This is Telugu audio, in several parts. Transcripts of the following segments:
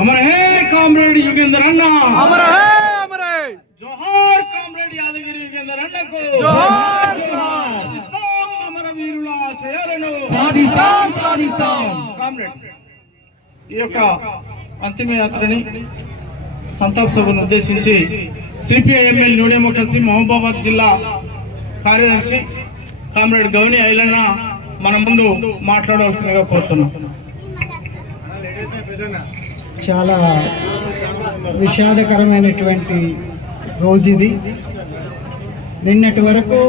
అమర హే కామ్రేడ్ యుగేందర్ అన్న! అమర హే అమర జోహార్ కామ్రేడ్ యాదగిరి యుగేందర్ అన్నకు! జోహార్! సాధిస్తాం అమర వీరుల ఆశయాలను సాధిస్తాం సాధిస్తాం! కామ్రేడ్స్ ఈ యొక్క అంతిమ యాత్రని సంతాప సభను ఉద్దేశించి CPI MLA New Democracy Mahabubabad జిల్లా కార్యదర్శి కామ్రేడ్ గౌని ఐలన్న మన ముందు మాట్లాడవలసిందిగా కోరుతున్నాం. చాలా విషాదకరమైనటువంటి రోజు ఇది. నిన్నటి వరకు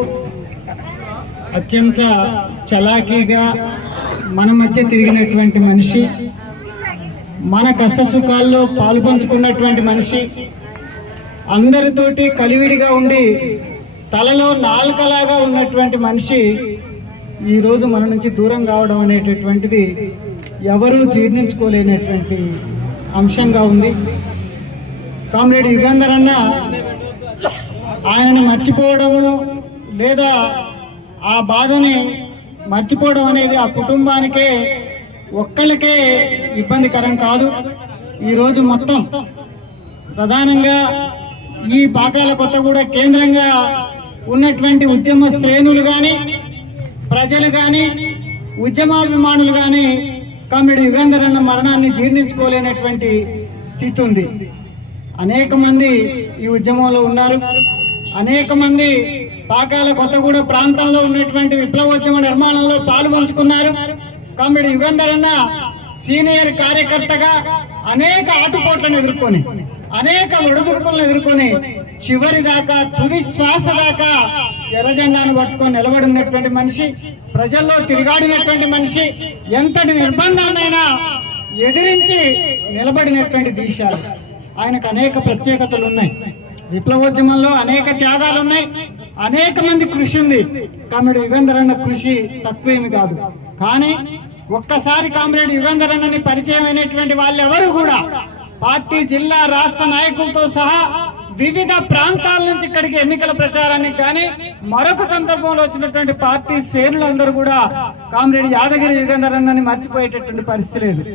అత్యంత చలాకీగా మన మధ్య తిరిగినటువంటి మనిషి మన కష్ట సుఖాల్లో పాల్పంచుకున్నటువంటి మనిషి అందరితోటి కలివిడిగా ఉండి తలలో నాలుకలాగా ఉన్నటువంటి మనిషి ఈరోజు మన నుంచి దూరం కావడం అనేటటువంటిది ఎవరూ జీర్ణించుకోలేనటువంటి అంశంగా ఉంది. కామ్రేడ్ యుగంధర్ అన్న ఆయనను మర్చిపోవడము లేదా ఆ బాధని మర్చిపోవడం అనేది ఆ కుటుంబానికే ఒక్కళ్ళకే ఇబ్బందికరం కాదు. ఈరోజు మొత్తం ప్రధానంగా ఈ పాకాల కూడా కేంద్రంగా ఉన్నటువంటి ఉద్యమ శ్రేణులు కానీ ప్రజలు కానీ ఉద్యమాభిమానులు కానీ కామెడీ యుగేందర్ అన్న మరణాన్ని జీర్ణించుకోలేనటువంటి స్థితి ఉంది. అనేక మంది ఈ ఉద్యమంలో ఉన్నారు. అనేక మంది పాకాల కొత్తగూడ ప్రాంతంలో ఉన్నటువంటి విప్లవోద్యమ నిర్మాణంలో పాలు పంచుకున్నారు కామెడీ యుగేందర్ అన్న సీనియర్ కార్యకర్తగా అనేక ఆటుపోట్లను ఎదుర్కొని అనేక ఒడిదుడుకులను ఎదుర్కొని చివరి దాకా తుది శ్వాస దాకా ఎర్రజెండాను పట్టుకొని నిలబడినటువంటి మనిషి ప్రజల్లో తిరిగాడినటువంటి మనిషి ఎంతటి నిర్బంధాన్నైనా ఎదిరించి నిలబడినటువంటి దీశాలు. ఆయనకు అనేక ప్రత్యేకతలు ఉన్నాయి. విప్లవోద్యమంలో అనేక త్యాగాలు ఉన్నాయి. అనేక మంది కృషి ఉంది. కామ్రేడ్ యుగంధర్ అన్న కృషి తక్కువేమి కాదు. కానీ ఒక్కసారి కామ్రేడ్ యుగంధర్ అన్నని పరిచయం అయినటువంటి వాళ్ళెవరు కూడా పార్టీ జిల్లా రాష్ట్ర నాయకులతో సహా వివిధ ప్రాంతాల నుంచి ఇక్కడికి ఎన్నికల ప్రచారానికి కానీ మరొక సందర్భంలో వచ్చినటువంటి పార్టీ శ్రేణులందరూ కూడా కామ్రేడ్ యాదగిరి యుగంధర్ అన్నని మర్చిపోయేటటువంటి పరిస్థితి లేదు.